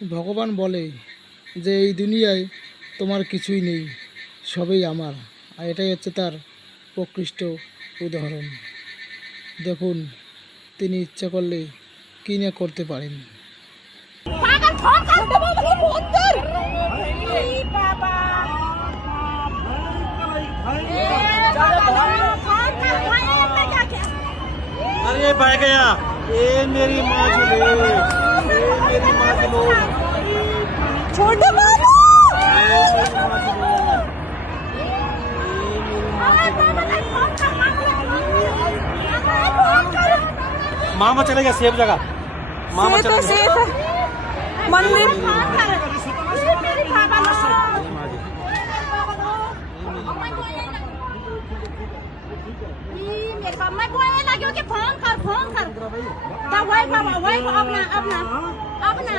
ভগবান বলে যে এই দুনিয়ায় তোমার কিছুই নেই, সবই আমার। আর এটাই হচ্ছে তার প্রকৃষ্ট উদাহরণ। দেখুন তিনি ইচ্ছা করলে কী না করতে পারেন। अरे बह गया, ये मेरी माँ जो ले, ये मेरी माँ जो लो, छोटे बाबू मामा चले गया सेफ जगह, मामा सेफ चले है, गया। सेफ है मंदिर। मैं बोलने लगी हूँ कि फोन कर तो वही अपना